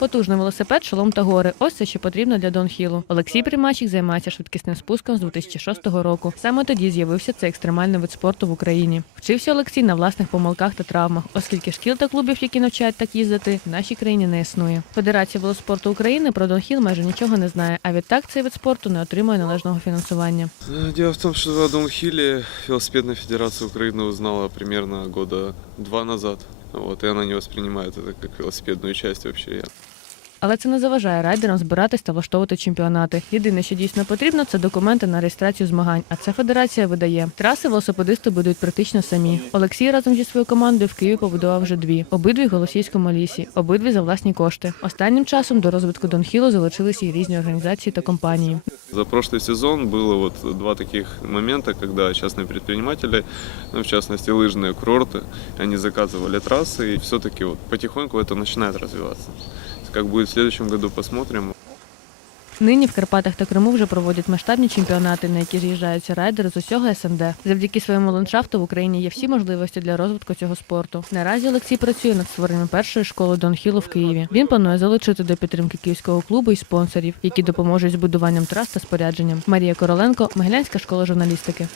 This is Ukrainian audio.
Потужний велосипед, шолом та гори. Ось це що потрібно для Донхілу. Олексій Примачик займається швидкісним спуском з 2006 року. Саме тоді з'явився цей екстремальний вид спорту в Україні. Вчився Олексій на власних помилках та травмах, оскільки шкіл та клубів, які навчають так їздити, в нашій країні не існує. Федерація велоспорту України про Донхіл майже нічого не знає, а відтак цей вид спорту не отримує належного фінансування. Дело в том, что о Донхилле велосипедная федерация Украины узнала примерно года два назад. Вот, и она не воспринимает это как велосипедную часть вообще. Але це не заважає райдерам збиратись та влаштовувати чемпіонати. Єдине, що дійсно потрібно, це документи на реєстрацію змагань. А це федерація видає. Траси велосипедисти будуть практично самі. Олексій разом зі своєю командою в Києві побудував вже дві. Обидві в Голосійському лісі, обидві за власні кошти. Останнім часом до розвитку Донхілу залучилися і різні організації та компанії. За прошлый сезон было вот два таких момента, когда частные предприниматели, ну, в частности лыжные курорты, они заказывали трассы, и все-таки вот потихоньку это начинает развиваться. Как будет в следующем году, посмотрим. Нині в Карпатах та Криму вже проводять масштабні чемпіонати, на які з'їжджаються райдери з усього СНД. Завдяки своєму ландшафту в Україні є всі можливості для розвитку цього спорту. Наразі Олексій працює над створенням першої школи Донхілу в Києві. Він планує залучити до підтримки київського клубу і спонсорів, які допоможуть з будуванням трас та спорядженням. Марія Короленко, Могилянська школа журналістики.